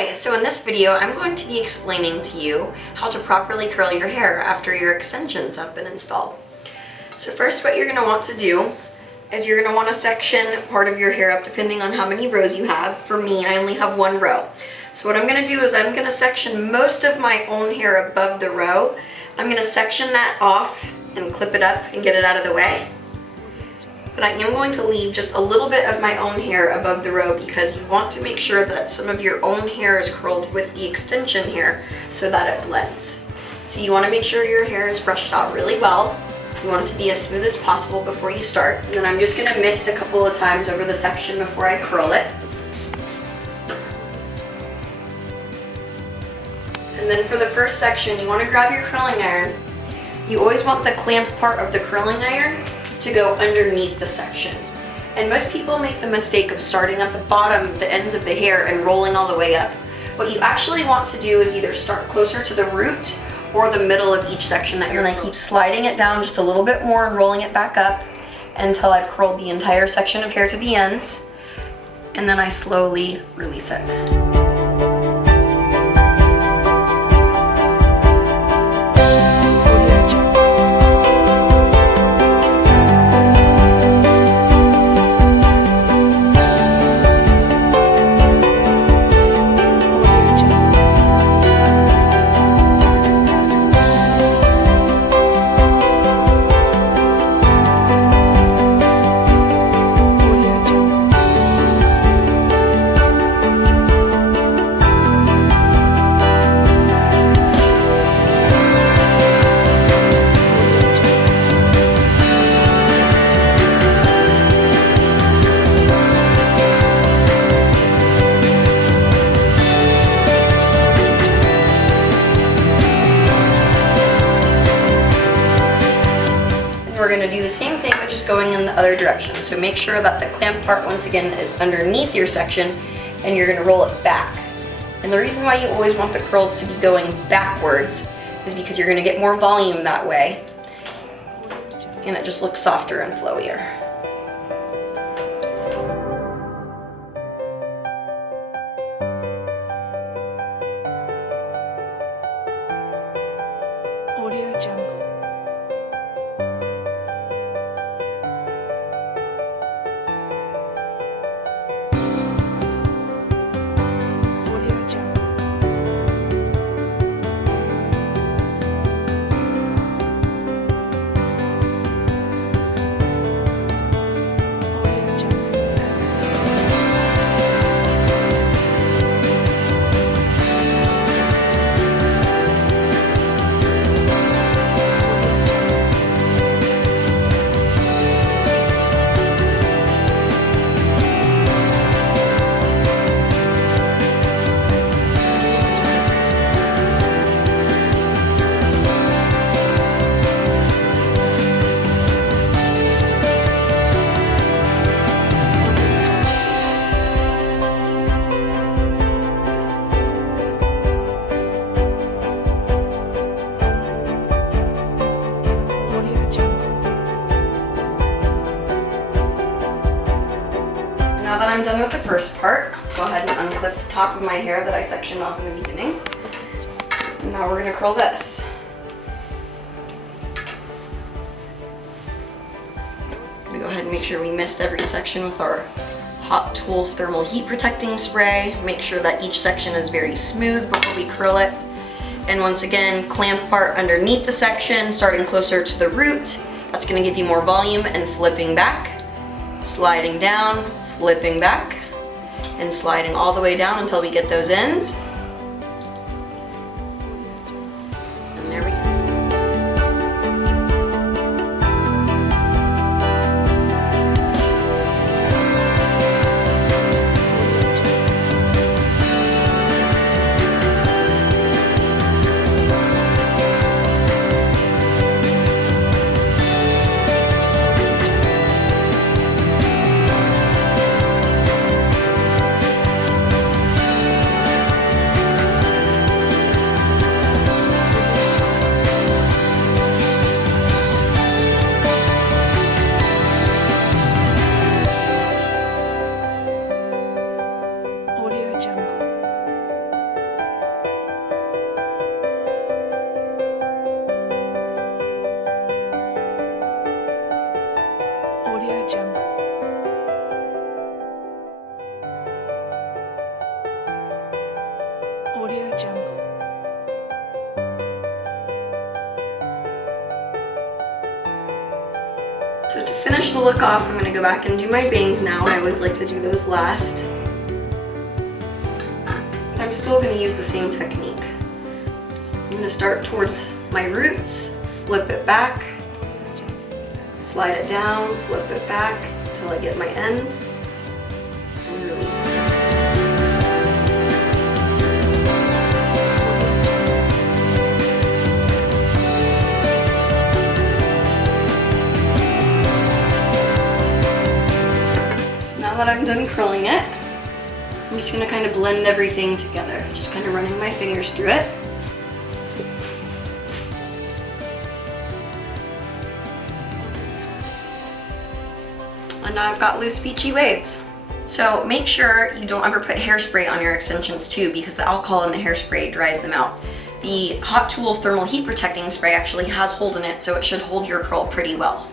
Hi, so in this video I'm going to be explaining to you how to properly curl your hair after your extensions have been installed. So first what you're going to want to do is you're going to want to section part of your hair up depending on how many rows you have. For me, I only have one row. So what I'm going to do is I'm going to section most of my own hair above the row. I'm going to section that off and clip it up and get it out of the way. But I am going to leave just a little bit of my own hair above the row because you want to make sure that some of your own hair is curled with the extension hair so that it blends. So you want to make sure your hair is brushed out really well. You want it to be as smooth as possible before you start. And then I'm just going to mist a couple of times over the section before I curl it. And then for the first section, you want to grab your curling iron. You always want the clamp part of the curling iron to go underneath the section. And most people make the mistake of starting at the bottom, the ends of the hair, and rolling all the way up. What you actually want to do is either start closer to the root or the middle of each section that you're gonna keep sliding it down just a little bit more and rolling it back up until I've curled the entire section of hair to the ends, and then I slowly release it. We're going to do the same thing, but just going in the other direction. So make sure that the clamp part, once again, is underneath your section, and you're going to roll it back. And the reason why you always want the curls to be going backwards is because you're going to get more volume that way, and it just looks softer and flowier. Audio Jungle. Now that I'm done with the first part, go ahead and unclip the top of my hair that I sectioned off in the beginning. And now we're going to curl this. I'm going to go ahead and make sure we mist every section with our Hot Tools Thermal Heat Protecting Spray. Make sure that each section is very smooth before we curl it. And once again, clamp part underneath the section, starting closer to the root. That's going to give you more volume, and flipping back, sliding down, flipping back, and sliding all the way down until we get those ends. And there we go. finish the look off, I'm gonna go back and do my bangs now. I always like to do those last. But I'm still gonna use the same technique. I'm gonna start towards my roots, flip it back, slide it down, flip it back until I get my ends, and release. Now that I'm done curling it, I'm just gonna kind of blend everything together. Just kind of running my fingers through it. And now I've got loose beachy waves. So make sure you don't ever put hairspray on your extensions too, because the alcohol in the hairspray dries them out. The Hot Tools Thermal Heat Protecting Spray actually has hold in it, so it should hold your curl pretty well.